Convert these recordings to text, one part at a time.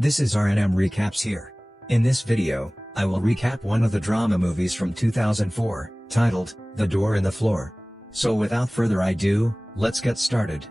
This is R&M Recaps here. In this video, I will recap one of the drama movies from 2004, titled, The Door in the Floor. So without further ado, let's get started.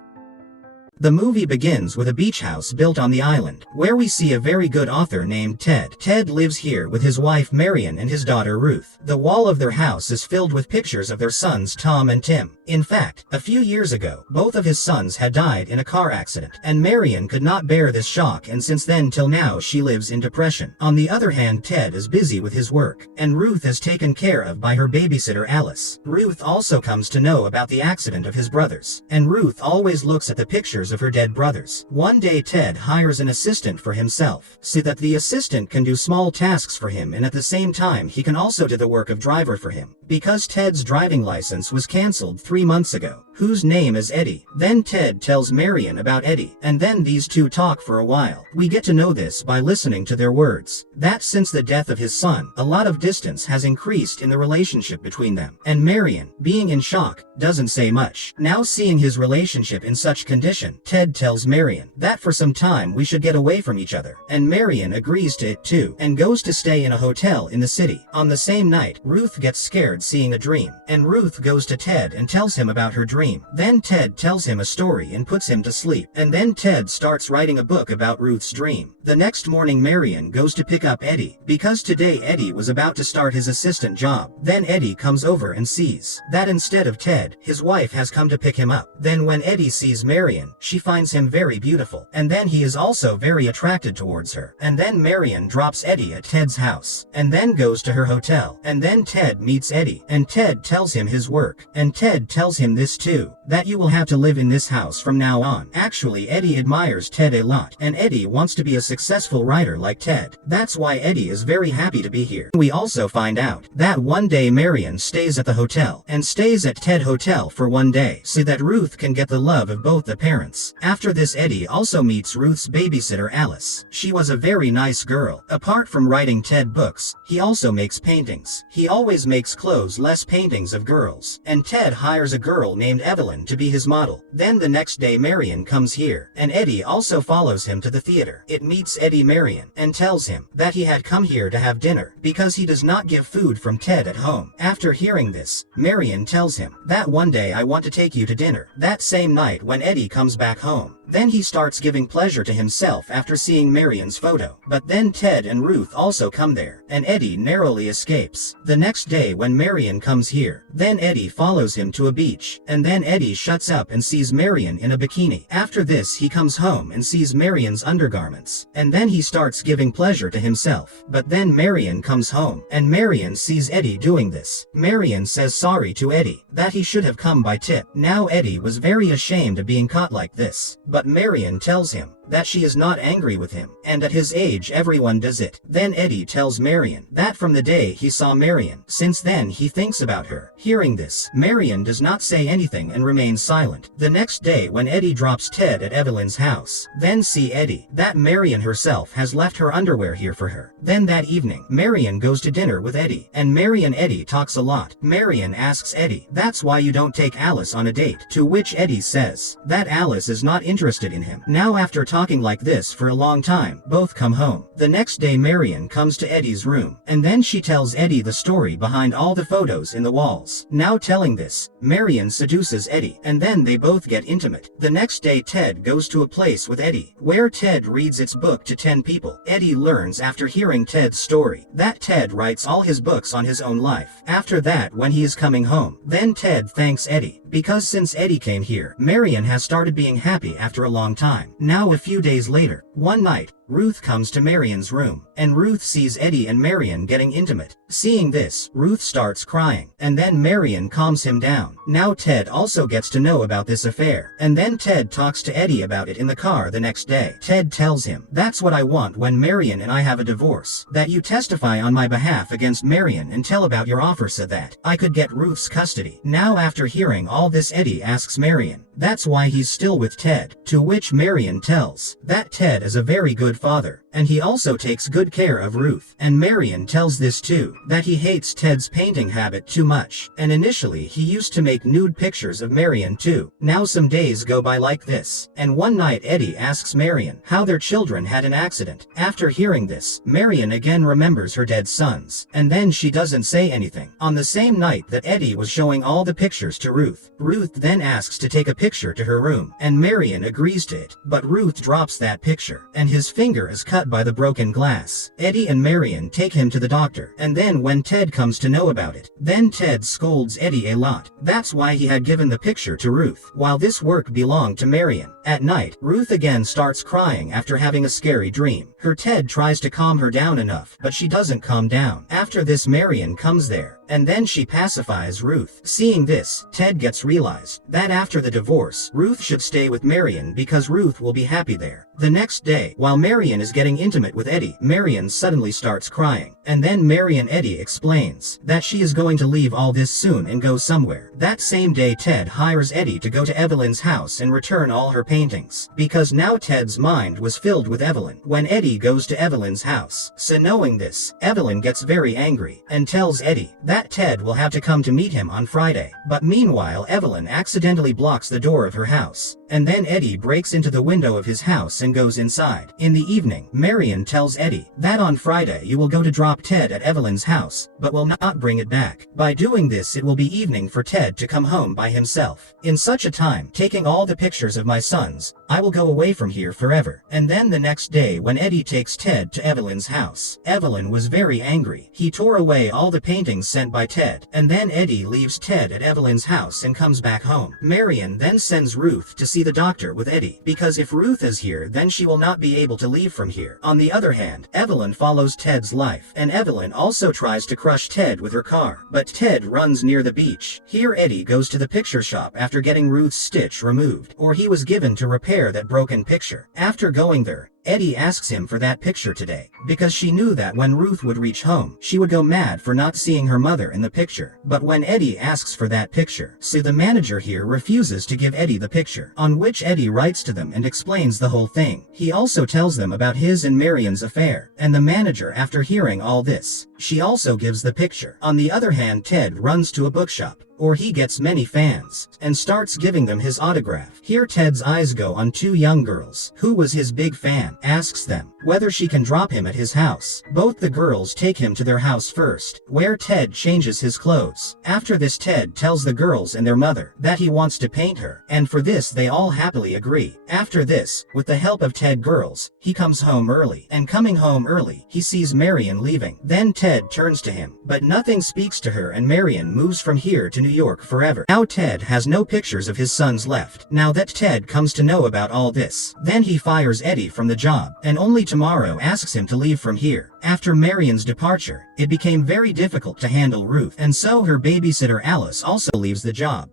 The movie begins with a beach house built on the island, where we see a very good author named Ted. Ted lives here with his wife Marion and his daughter Ruth. The wall of their house is filled with pictures of their sons Tom and Tim. In fact, a few years ago, both of his sons had died in a car accident, and Marion could not bear this shock, and since then till now she lives in depression. On the other hand, Ted is busy with his work, and Ruth is taken care of by her babysitter Alice. Ruth also comes to know about the accident of his brothers, and Ruth always looks at the pictures of her dead brothers. One day Ted hires an assistant for himself, so that the assistant can do small tasks for him, and at the same time he can also do the work of driver for him. Because Ted's driving license was cancelled 3 months ago, whose name is Eddie. Then Ted tells Marion about Eddie, and then these two talk for a while. We get to know this by listening to their words, that since the death of his son, a lot of distance has increased in the relationship between them, and Marion, being in shock, doesn't say much. Now seeing his relationship in such condition, Ted tells Marion that for some time we should get away from each other, and Marion agrees to it too, and goes to stay in a hotel in the city. On the same night, Ruth gets scared seeing a dream, and Ruth goes to Ted and tells him about her dream. Then Ted tells him a story and puts him to sleep, and then Ted starts writing a book about Ruth's dream. The next morning Marion goes to pick up Eddie, because today Eddie was about to start his assistant job. Then Eddie comes over and sees that instead of Ted, his wife has come to pick him up. Then when Eddie sees Marion, she finds him very beautiful, and then he is also very attracted towards her. And then Marion drops Eddie at Ted's house, and then goes to her hotel, and then Ted meets Eddie, and Ted tells him his work, and Ted tells him this too, that you will have to live in this house from now on. Actually Eddie admires Ted a lot, and Eddie wants to be a successful writer like Ted. That's why Eddie is very happy to be here. We also find out that one day Marion stays at the hotel, and stays at Ted Hotel for one day, so that Ruth can get the love of both the parents. After this Eddie also meets Ruth's babysitter Alice. She was a very nice girl. Apart from writing Ted books, he also makes paintings. He always makes clothes-less paintings of girls, and Ted hires a girl named Evelyn to be his model. Then the next day Marion comes here, and Eddie also follows him to the theater. It meets Eddie Marion, and tells him that he had come here to have dinner, because he does not give food from Ted at home. After hearing this, Marion tells him that one day I want to take you to dinner. That same night when Eddie comes back home, then he starts giving pleasure to himself after seeing Marion's photo. But then Ted and Ruth also come there, and Eddie narrowly escapes. The next day when Marion comes here, then Eddie follows him to a beach, and then Eddie shuts up and sees Marion in a bikini. After this he comes home and sees Marion's undergarments, and then he starts giving pleasure to himself. But then Marion comes home, and Marion sees Eddie doing this. Marion says sorry to Eddie, that he should have come by tip. Now Eddie was very ashamed of being caught like this, but Marion tells him that she is not angry with him, and at his age everyone does it. Then Eddie tells Marion that from the day he saw Marion, since then he thinks about her. Hearing this, Marion does not say anything and remains silent. The next day when Eddie drops Ted at Evelyn's house, then see Eddie that Marion herself has left her underwear here for her. Then that evening, Marion goes to dinner with Eddie, and Eddie talks a lot. Marion asks Eddie, that's why you don't take Alice on a date, to which Eddie says that Alice is not interested in him. Now after talking like this for a long time, both come home. The next day Marion comes to Eddie's room, and then she tells Eddie the story behind all the photos in the walls. Now telling this, Marion seduces Eddie, and then they both get intimate. The next day Ted goes to a place with Eddie, where Ted reads its book to 10 people. Eddie learns after hearing Ted's story that Ted writes all his books on his own life. After that when he is coming home, then Ted thanks Eddie, because since Eddie came here, Marion has started being happy after a long time. Now a few days later, one night, Ruth comes to Marion's room, and Ruth sees Eddie and Marion getting intimate. Seeing this, Ruth starts crying, and then Marion calms him down. Now Ted also gets to know about this affair, and then Ted talks to Eddie about it in the car the next day. Ted tells him, that's what I want when Marion and I have a divorce, that you testify on my behalf against Marion and tell about your offer so that I could get Ruth's custody. Now after hearing all this Eddie asks Marion that's why he's still with Ted, to which Marion tells that Ted is a very good father, and he also takes good care of Ruth. And Marion tells this too, that he hates Ted's painting habit too much, and initially he used to make nude pictures of Marion too. Now some days go by like this, and one night Eddie asks Marion how their children had an accident. After hearing this, Marion again remembers her dead sons, and then she doesn't say anything. On the same night that Eddie was showing all the pictures to Ruth, Ruth then asks to take a picture to her room, and Marion agrees to it, but Ruth drops that picture, and his finger is cut by the broken glass. Eddie and Marion take him to the doctor, and then when Ted comes to know about it, then Ted scolds Eddie a lot. That's why he had given the picture to Ruth, while this work belonged to Marion. At night, Ruth again starts crying after having a scary dream. Her Ted tries to calm her down enough, but she doesn't calm down. After this, Marion comes there, and then she pacifies Ruth. Seeing this, Ted gets realized that after the divorce, Ruth should stay with Marion because Ruth will be happy there. The next day, while Marion is getting intimate with Eddie, Marion suddenly starts crying, and then Marion Eddie explains that she is going to leave all this soon and go somewhere. That same day, Ted hires Eddie to go to Evelyn's house and return all her paintings, because now Ted's mind was filled with Evelyn when Eddie goes to Evelyn's house. So knowing this, Evelyn gets very angry and tells Eddie that Ted will have to come to meet him on Friday. But meanwhile, Evelyn accidentally blocks the door of her house, and then Eddie breaks into the window of his house and goes inside. In the evening, Marion tells Eddie that on Friday you will go to drop Ted at Evelyn's house, but will not bring it back. By doing this, it will be evening for Ted to come home by himself. In such a time, taking all the pictures of my sons, I will go away from here forever. And then the next day, when Eddie takes Ted to Evelyn's house, Evelyn was very angry. He tore away all the paintings sent by Ted, and then Eddie leaves Ted at Evelyn's house and comes back home. Marion then sends Ruth to see the doctor with Eddie, because if Ruth is here, then she will not be able to leave from here. On the other hand, Evelyn follows Ted's life, and Evelyn also tries to crush Ted with her car, but Ted runs near the beach. Here Eddie goes to the picture shop after getting Ruth's stitch removed, or he was given to repair that broken picture. After going there, Eddie asks him for that picture today, because she knew that when Ruth would reach home, she would go mad for not seeing her mother in the picture. But when Eddie asks for that picture, so the manager here refuses to give Eddie the picture, on which Eddie writes to them and explains the whole thing. He also tells them about his and Marion's affair, and the manager, after hearing all this, she also gives the picture. On the other hand, Ted runs to a bookshop, or he gets many fans, and starts giving them his autograph. Here Ted's eyes go on two young girls, who was his big fan, asks them whether she can drop him at his house. Both the girls take him to their house first, where Ted changes his clothes. After this, Ted tells the girls and their mother that he wants to paint her, and for this they all happily agree. After this, with the help of Ted girls, he comes home early, and coming home early, he sees Marion leaving. Then Ted turns to him, but nothing speaks to her, and Marion moves from here to New York forever. Now Ted has no pictures of his sons left. Now that Ted comes to know about all this, then he fires Eddie from the job, and only tomorrow asks him to leave from here. After Marion's departure, it became very difficult to handle Ruth, and so her babysitter Alice also leaves the job.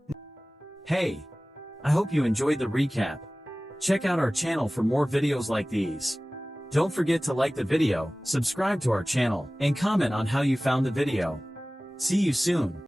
Hey, I hope you enjoyed the recap. Check out our channel for more videos like these. Don't forget to like the video, subscribe to our channel, and comment on how you found the video. See you soon.